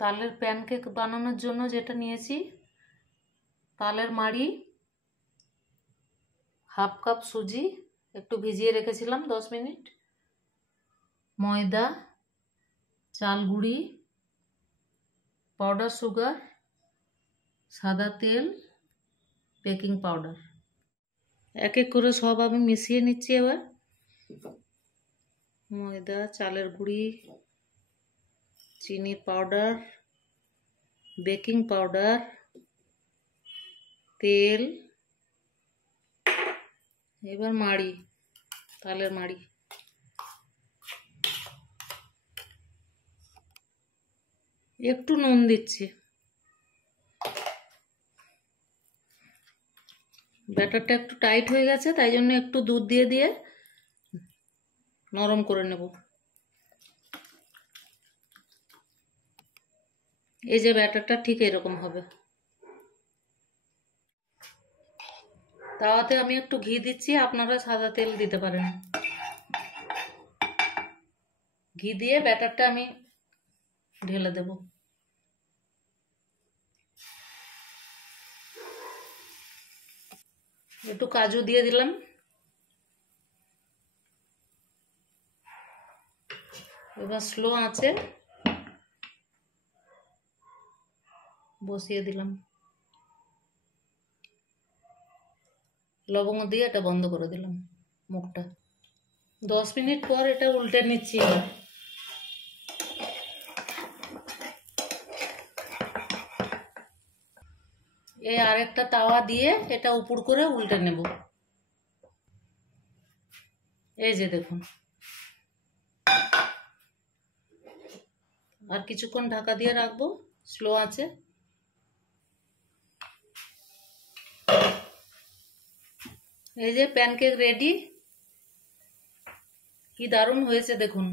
তালের প্যানকেক বানানোর জন্য যেটা নিয়েছি, তালের মাড়ি, হাফ কাপ সুজি একটু ভিজিয়ে রেখেছিলাম 10 মিনিট, ময়দা, চাল গুঁড়ি, পাউডার সুগার, সাদা তেল, বেকিং পাউডার। এক এক করে সব আমি মিশিয়ে নিচ্ছি। এবার ময়দা, চালের গুঁড়ি, চিনি পাউডার, বেকিং পাউডার, তেল, এবার মাড়ি, তালের মাড়ি। একটু নুন দিচ্ছি। ব্যাটারটা একটু টাইট হয়ে গেছে, তাই জন্য একটু দুধ দিয়ে দিয়ে নরম করে নেব। এই যে ব্যাটারটা ঠিক এরকম হবে। তাওয়াতে আমি একটু ঘি দিচ্ছি, আপনারা সাদা তেল দিতে পারেন। ঘি দিয়ে ব্যাটারটা আমি ঢেলে দেব। একটু কাজু দিয়ে দিলাম। এবার স্লো আঁচে বসিয়ে দিলাম। লবঙ্গ দিয়ে এটা বন্ধ করে দিলাম মুখটা। 10 মিনিট পর এটা উল্টে নিচ্ছি। এই আরেকটা তাওয়া দিয়ে এটা উপর করে উল্টে নেব। এই যে দেখুন, আর কিছুক্ষণ ঢাকা দিয়ে রাখবো স্লো আছে। এই যে প্যানকেক রেডি। কি দারুণ হয়েছে দেখুন।